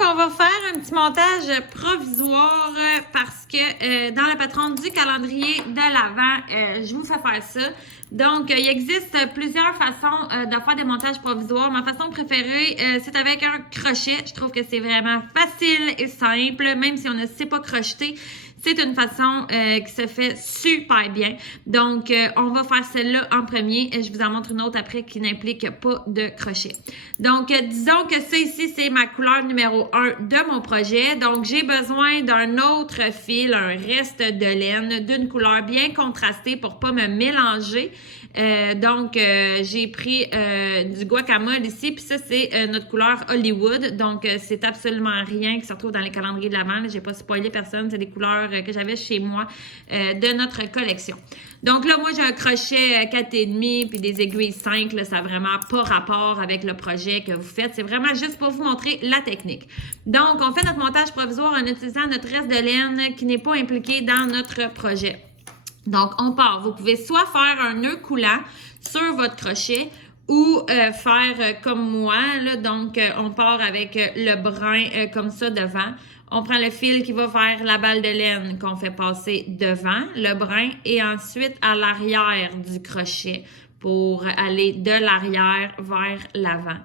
on va faire un petit montage provisoire parce que dans le patron du calendrier de l'Avent, je vous fais faire ça. Donc, il existe plusieurs façons de faire des montages provisoires. Ma façon préférée, c'est avec un crochet. Je trouve que c'est vraiment facile et simple, même si on ne sait pas crocheter. C'est une façon qui se fait super bien. Donc, on va faire celle-là en premier. Et je vous en montre une autre après qui n'implique pas de crochet. Donc, disons que ça ici, c'est ma couleur numéro 1 de mon projet. Donc, j'ai besoin d'un autre fil, un reste de laine, d'une couleur bien contrastée pour pas me mélanger. J'ai pris du guacamole ici, puis ça, c'est notre couleur Hollywood. Donc, c'est absolument rien qui se retrouve dans les calendriers de l'Avent. J'ai pas spoilé personne, c'est des couleurs que j'avais chez moi de notre collection. Donc là, moi, j'ai un crochet 4,5 puis des aiguilles 5. Là, ça n'a vraiment pas rapport avec le projet que vous faites. C'est vraiment juste pour vous montrer la technique. Donc, on fait notre montage provisoire en utilisant notre reste de laine qui n'est pas impliqué dans notre projet. Donc, on part. Vous pouvez soit faire un nœud coulant sur votre crochet ou faire comme moi. Là, donc, on part avec le brin comme ça devant. On prend le fil qui va vers la balle de laine qu'on fait passer devant le brin et ensuite à l'arrière du crochet pour aller de l'arrière vers l'avant.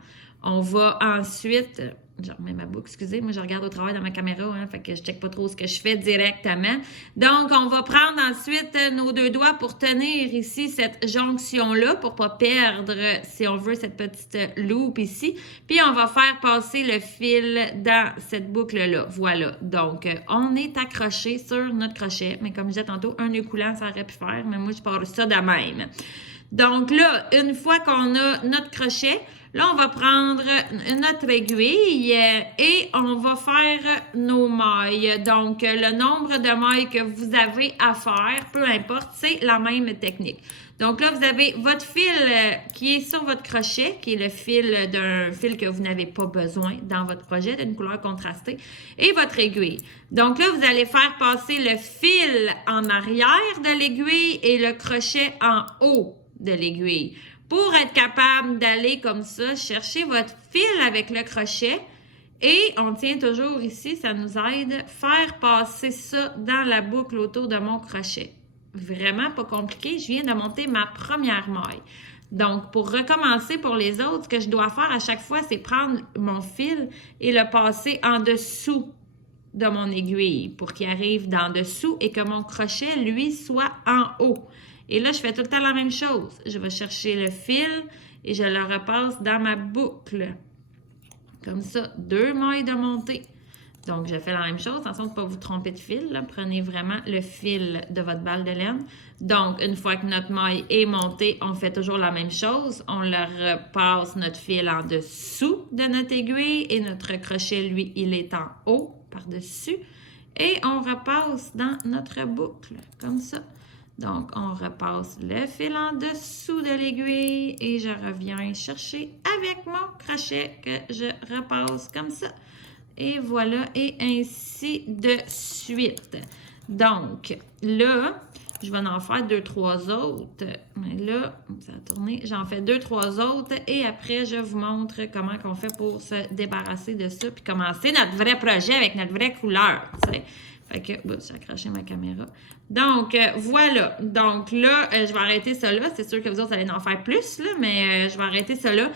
On va ensuite... Je remets ma boucle, excusez, moi je regarde au travail dans ma caméra, hein, fait que je ne check pas trop ce que je fais directement. Donc, on va prendre ensuite nos deux doigts pour tenir ici cette jonction-là, pour ne pas perdre, si on veut, cette petite loupe ici. Puis, on va faire passer le fil dans cette boucle-là. Voilà. Donc, on est accroché sur notre crochet, mais comme je disais tantôt, un nœud coulant, ça aurait pu faire, mais moi, je pars ça de même. Donc là, une fois qu'on a notre crochet, là, on va prendre notre aiguille et on va faire nos mailles. Donc, le nombre de mailles que vous avez à faire, peu importe, c'est la même technique. Donc là, vous avez votre fil qui est sur votre crochet, qui est le fil d'un fil que vous n'avez pas besoin dans votre projet, d'une couleur contrastée, et votre aiguille. Donc là, vous allez faire passer le fil en arrière de l'aiguille et le crochet en haut de l'aiguille. Pour être capable d'aller comme ça, chercher votre fil avec le crochet et on tient toujours ici, ça nous aide, faire passer ça dans la boucle autour de mon crochet. Vraiment pas compliqué, je viens de monter ma première maille. Donc, pour recommencer pour les autres, ce que je dois faire à chaque fois, c'est prendre mon fil et le passer en dessous de mon aiguille pour qu'il arrive d'en dessous et que mon crochet, lui, soit en haut. Et là, je fais tout le temps la même chose. Je vais chercher le fil et je le repasse dans ma boucle. Comme ça, 2 mailles de montée. Donc, je fais la même chose. Attention de ne pas vous tromper de fil. Là. Prenez vraiment le fil de votre balle de laine. Donc, une fois que notre maille est montée, on fait toujours la même chose. On le repasse notre fil en dessous de notre aiguille et notre crochet, lui, il est en haut, par-dessus. Et on repasse dans notre boucle, comme ça. Donc, on repasse le fil en dessous de l'aiguille et je reviens chercher avec mon crochet que je repasse comme ça. Et voilà, et ainsi de suite. Donc, là, je vais en faire 2-3 autres. Mais là, ça a tourné. J'en fais 2-3 autres et après, je vous montre comment on fait pour se débarrasser de ça puis commencer notre vrai projet avec notre vraie couleur, tu sais. Fait que, j'ai accroché ma caméra. Donc, voilà. Donc là, je vais arrêter ça là. C'est sûr que vous autres, allez en faire plus, là, mais je vais arrêter ça là.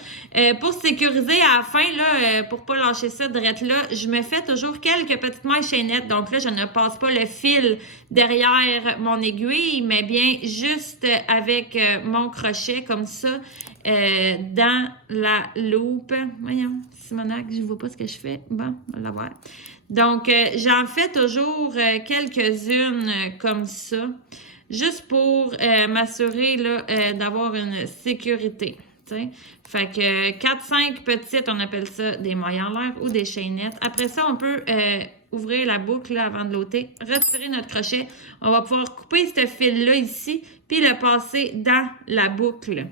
Pour sécuriser à la fin, là, pour pas lâcher ça direct là, je me fais toujours quelques petites mailles chaînettes. Donc là, je ne passe pas le fil derrière mon aiguille, mais bien juste avec mon crochet comme ça dans la loupe. Voyons, Simonac, je ne vois pas ce que je fais. Bon, on va l'avoir. Donc, j'en fais toujours quelques-unes comme ça, juste pour m'assurer d'avoir une sécurité. T'sais. Fait que 4-5 petites, on appelle ça des mailles en l'air ou des chaînettes. Après ça, on peut ouvrir la boucle là, avant de l'ôter, retirer notre crochet. On va pouvoir couper ce fil-là ici, puis le passer dans la boucle.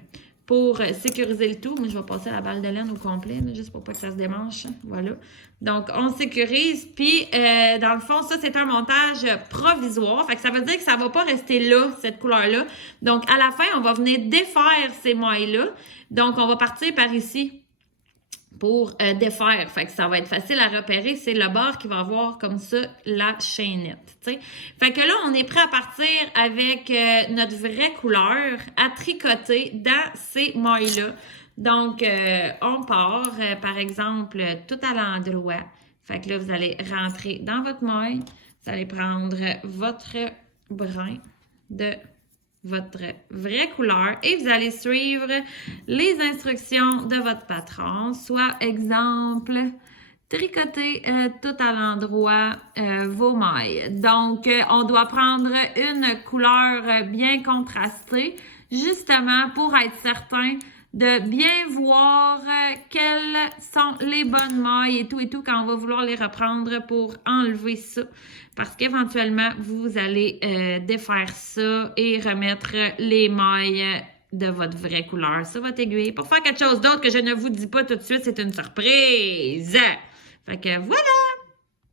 Pour sécuriser le tout, moi je vais passer la balle de laine au complet, là, juste pour pas que ça se démanche. Voilà. Donc, on sécurise. Puis, dans le fond, ça, c'est un montage provisoire. Fait que ça veut dire que ça va pas rester là, cette couleur-là. Donc, à la fin, on va venir défaire ces mailles-là. Donc, on va partir par ici pour défaire. Fait que ça va être facile à repérer. C'est le bord qui va avoir comme ça la chaînette. T'sais. Fait que là, on est prêt à partir avec notre vraie couleur à tricoter dans ces mailles-là. Donc, on part, par exemple, tout à l'endroit. Fait que là, vous allez rentrer dans votre maille. Vous allez prendre votre brin de votre vraie couleur et vous allez suivre les instructions de votre patron, soit exemple, tricoter tout à l'endroit vos mailles. Donc, on doit prendre une couleur bien contrastée, justement pour être certain de bien voir quelles sont les bonnes mailles et tout quand on va vouloir les reprendre pour enlever ça. Parce qu'éventuellement, vous allez défaire ça et remettre les mailles de votre vraie couleur sur votre aiguille pour faire quelque chose d'autre que je ne vous dis pas tout de suite. C'est une surprise! Fait que voilà!